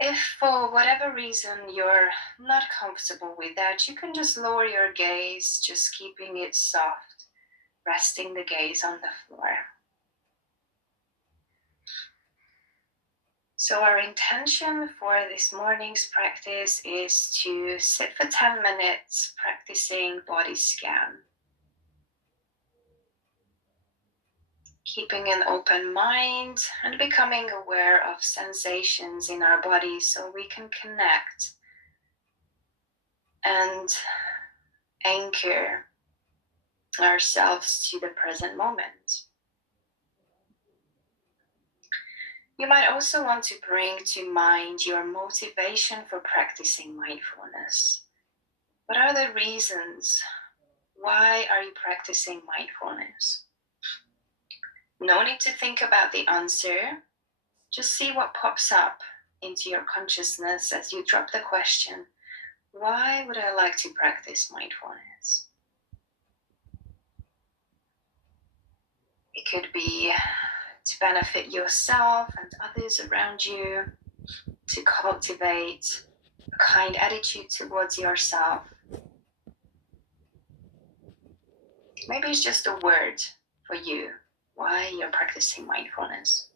If for whatever reason you're not comfortable with that, you can just lower your gaze, just keeping it soft, resting the gaze on the floor. So our intention for this morning's practice is to sit for 10 minutes practicing body scan. Keeping an open mind and becoming aware of sensations in our body so we can connect and anchor ourselves to the present moment. You might also want to bring to mind your motivation for practicing mindfulness. What are the reasons? Why are you practicing mindfulness? No need to think about the answer. Just see what pops up into your consciousness as you drop the question, why would I like to practice mindfulness? It could be to benefit yourself and others around you, to cultivate a kind attitude towards yourself. Maybe it's just a word for you, why you're practicing mindfulness.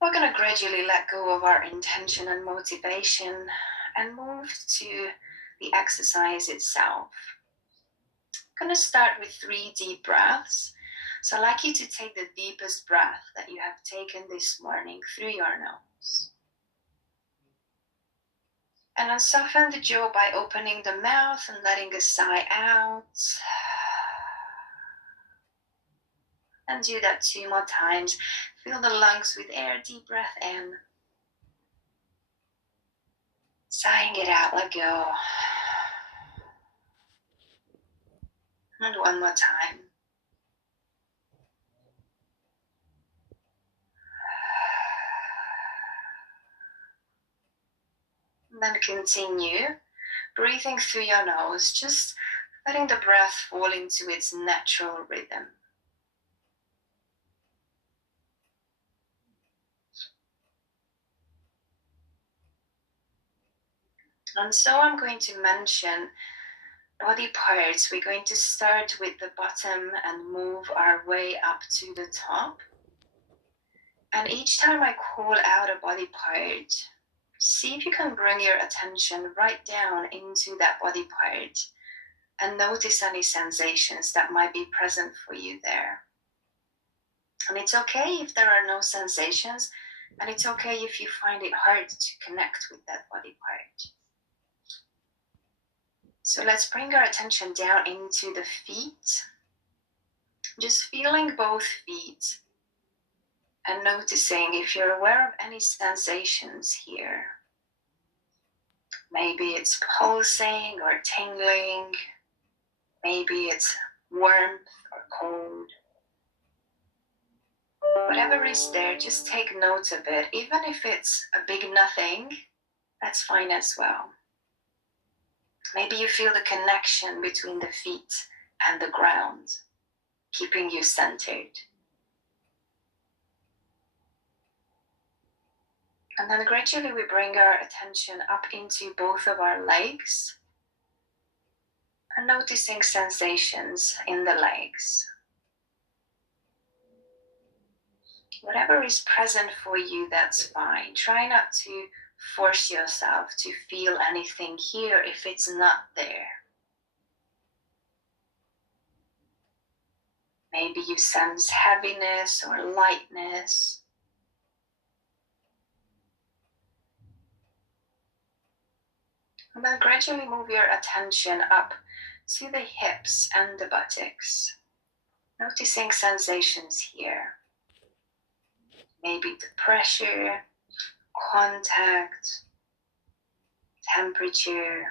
We're going to gradually let go of our intention and motivation and move to the exercise itself. I'm going to start with 3 deep breaths. So I'd like you to take the deepest breath that you have taken this morning through your nose. And then soften the jaw by opening the mouth and letting a sigh out. And do that 2 more times. Fill the lungs with air, deep breath in. Sighing it out, let go. And 1 more time. And then continue breathing through your nose, just letting the breath fall into its natural rhythm. And so I'm going to mention body parts. We're going to start with the bottom and move our way up to the top. And each time I call out a body part, see if you can bring your attention right down into that body part and notice any sensations that might be present for you there. And it's okay if there are no sensations, and it's okay if you find it hard to connect with that body part. So let's bring our attention down into the feet, just feeling both feet and noticing if you're aware of any sensations here. Maybe it's pulsing or tingling, maybe it's warmth or cold. Whatever is there, just take note of it. Even if it's a big nothing, that's fine as well. Maybe you feel the connection between the feet and the ground, keeping you centered. And then gradually we bring our attention up into both of our legs and noticing sensations in the legs. Whatever is present for you, that's fine. Try not to force yourself to feel anything here if it's not there. Maybe you sense heaviness or lightness. And then gradually move your attention up to the hips and the buttocks, noticing sensations here. Maybe the pressure, contact, temperature.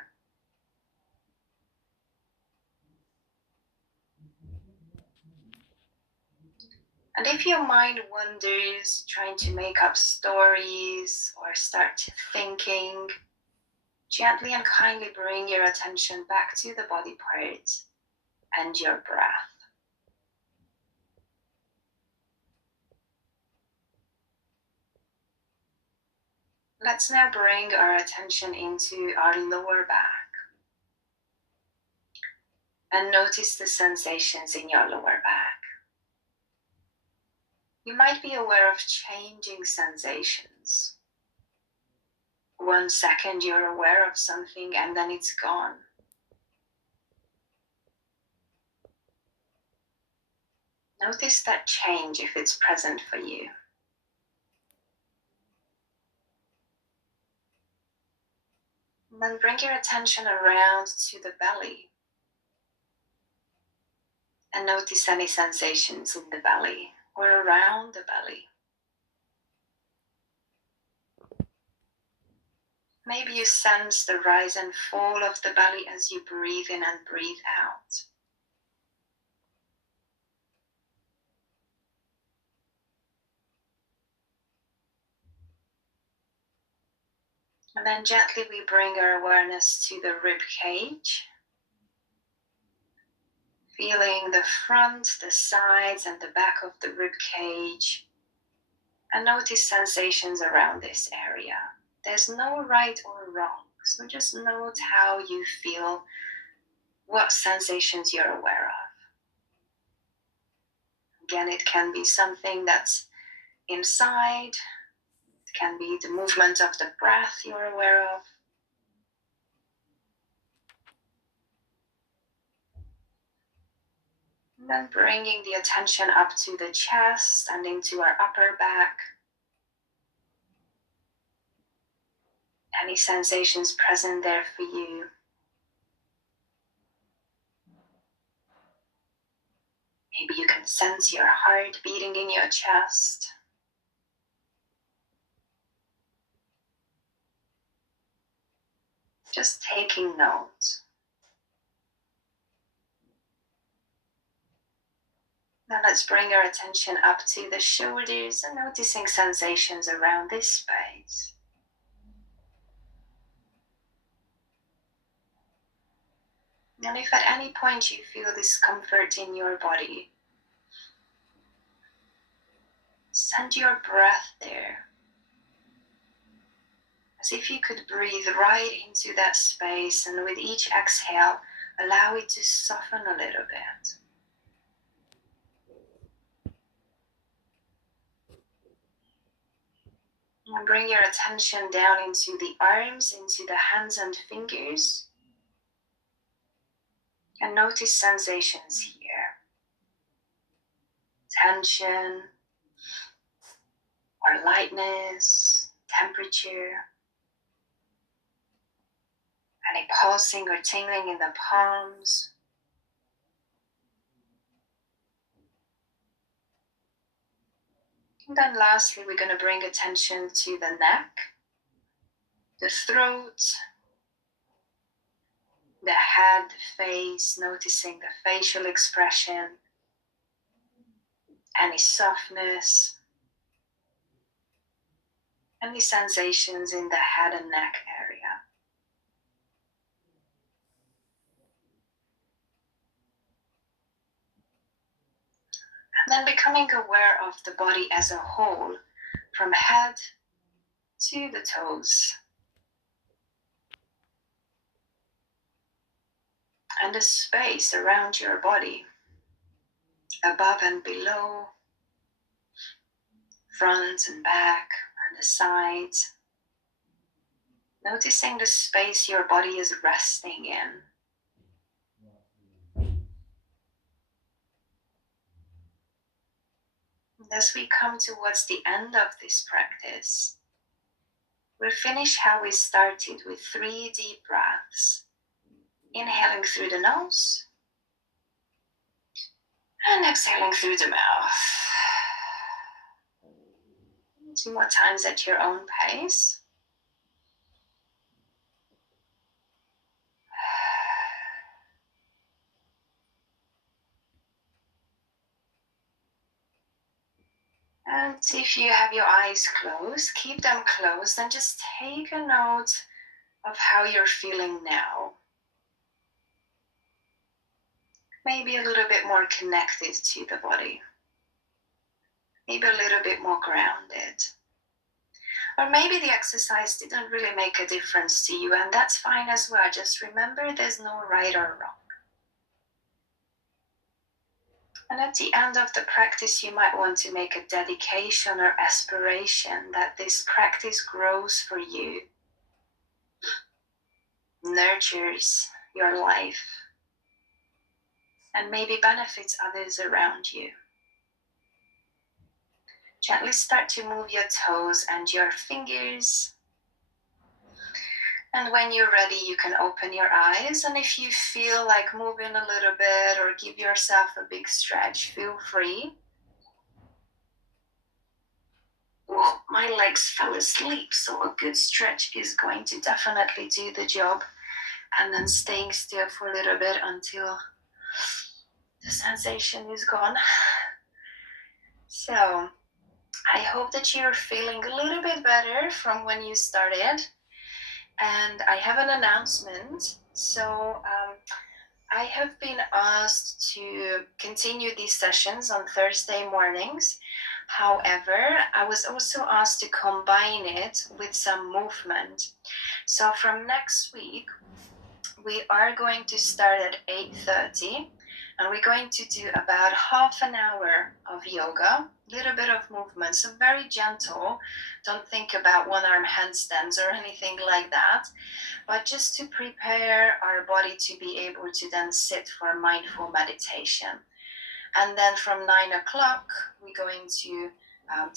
And if your mind wanders, trying to make up stories or start thinking, gently and kindly bring your attention back to the body part and your breath. Let's now bring our attention into our lower back and notice the sensations in your lower back. You might be aware of changing sensations. 1 second you're aware of something and then it's gone. Notice that change if it's present for you. And then bring your attention around to the belly and notice any sensations in the belly or around the belly. Maybe you sense the rise and fall of the belly as you breathe in and breathe out. And then gently we bring our awareness to the rib cage, feeling the front, the sides, and the back of the rib cage, and notice sensations around this area. There's no right or wrong, so just note how you feel, what sensations you're aware of. Again, it can be something that's inside, it can be the movement of the breath you're aware of. And then bringing the attention up to the chest and into our upper back. Any sensations present there for you? Maybe you can sense your heart beating in your chest. Just taking note. Now let's bring our attention up to the shoulders and noticing sensations around this space. And if at any point you feel discomfort in your body, send your breath there. As if you could breathe right into that space, and with each exhale, allow it to soften a little bit. And bring your attention down into the arms, into the hands and fingers. And notice sensations here. Tension, or lightness, temperature. Any pulsing or tingling in the palms. And then lastly, we're going to bring attention to the neck, the throat, the head, the face, noticing the facial expression, any softness, any sensations in the head and neck area. And then becoming aware of the body as a whole, from head to the toes. And the space around your body, above and below, front and back, and the sides. Noticing the space your body is resting in. And as we come towards the end of this practice, we'll finish how we started with 3 deep breaths. Inhaling through the nose and exhaling through the mouth. 2 more times at your own pace. And if you have your eyes closed, keep them closed and just take a note of how you're feeling now. Maybe a little bit more connected to the body. Maybe a little bit more grounded. Or maybe the exercise didn't really make a difference to you, and that's fine as well. Just remember there's no right or wrong. And at the end of the practice, you might want to make a dedication or aspiration that this practice grows for you, nurtures your life, and maybe benefits others around you. Gently start to move your toes and your fingers. And when you're ready, you can open your eyes. And if you feel like moving a little bit or give yourself a big stretch, feel free. Well, my legs fell asleep, so a good stretch is going to definitely do the job. And then staying still for a little bit until the sensation is gone. So I hope that you're feeling a little bit better from when you started. And I have an announcement. So I have been asked to continue these sessions on Thursday mornings. However, I was also asked to combine it with some movement. So from next week, we are going to start at 8:30, and we're going to do about half an hour of yoga, a little bit of movement, so very gentle. Don't think about one-arm handstands or anything like that, but just to prepare our body to be able to then sit for mindful meditation. And then from 9 o'clock, we're going to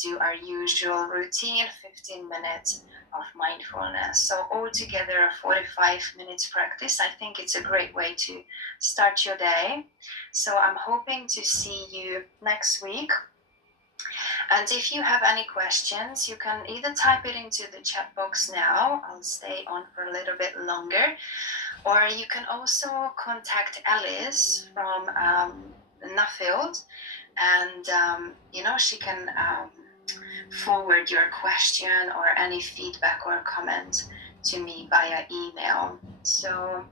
do our usual routine, 15 minutes of mindfulness. So altogether a 45 minutes practice. I think it's a great way to start your day. So I'm hoping to see you next week. And if you have any questions, you can either type it into the chat box now. I'll stay on for a little bit longer. Or you can also contact Alice from Nuffield, and she can forward your question or any feedback or comment to me via email. So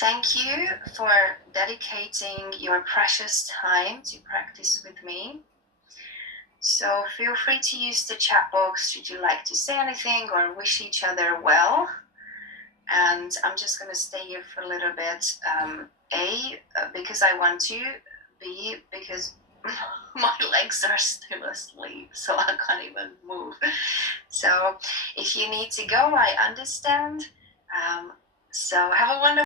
thank you for dedicating your precious time to practice with me. So feel free to use the chat box should you like to say anything or wish each other well. And I'm just going to stay here for a little bit. Because I want to. B, because my legs are still asleep, so I can't even move. So if you need to go, I understand. So have a wonderful